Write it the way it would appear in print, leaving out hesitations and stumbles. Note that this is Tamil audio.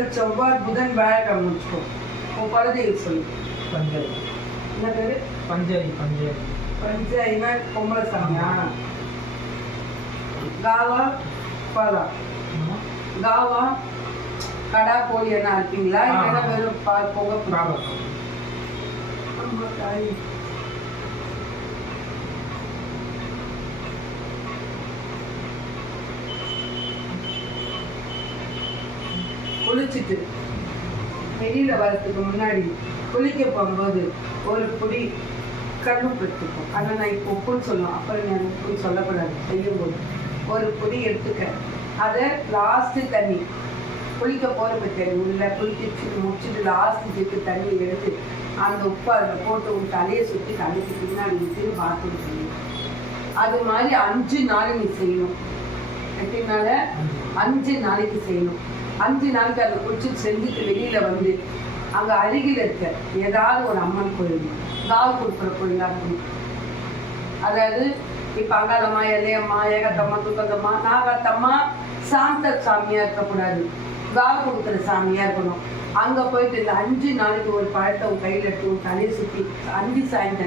திங்கள் செவ்வாய் புதன் வியாழக்கிழமை முடிச்சுக்கோ. உன் குலதெய்வ சொல்லு. பஞ்சை. என்ன பேரு? பஞ்சை. பஞ்சை. பஞ்சைனா பொம்பளை சாமியா? காவா பாலா? காவா கடா கோழி என்ன இருப்பீங்களா? இல்லைன்னா வெறும் பால் போக குளிச்சுட்டு வெளியில வரதுக்கு முன்னாடி குளிக்க போகும்போது ஒரு புடி கல்லுப்பு எடுத்துக்கும். ஆனால் நான் இப்போ உப்புன்னு சொல்லுவேன், அப்புறம் நான் உப்புன்னு சொல்லக்கூடாது. செய்யும்போது ஒரு புடி எடுத்துக்க. அதை லாஸ்ட்டு தண்ணி குளிக்க போகிறது தண்ணி உள்ள குளிச்சு முடிச்சுட்டு லாஸ்ட்டு ஜிட்டு தண்ணி எடுத்து அந்த உப்பு அதில் போட்டு உன் தலையை சுற்றி தலைக்கு பின்னாடி விட்டு பாத்ரூம் செய்யணும். அது மாதிரி 5 நாள் நீ செய்யணும். எப்படினால 5 நாளைக்கு செய்யணும். 5 நாளைக்கு அதை குளிச்சுட்டு செஞ்சுட்டு வெளியில் வந்து அங்கே அருகில் இருக்க ஏதாவது ஒரு அம்மன் கோயில், காவு கொடுக்குற கோயிலாக இருக்கணும். அதாவது இப்போ அங்காளம்மா, எல்லையம்மா, ஏகத்தம்மா, தூக்கத்தம்மா, நாகத்தம்மா, சாந்த சாமியாக இருக்கக்கூடாது, காவு கொடுக்குற சாமியாக இருக்கணும். அங்கே போயிட்டு இந்த 5 நாளைக்கு ஒரு பழத்தை உன் கையில் எடுத்து உன் தலையை சுற்றி 5 சாய்ந்து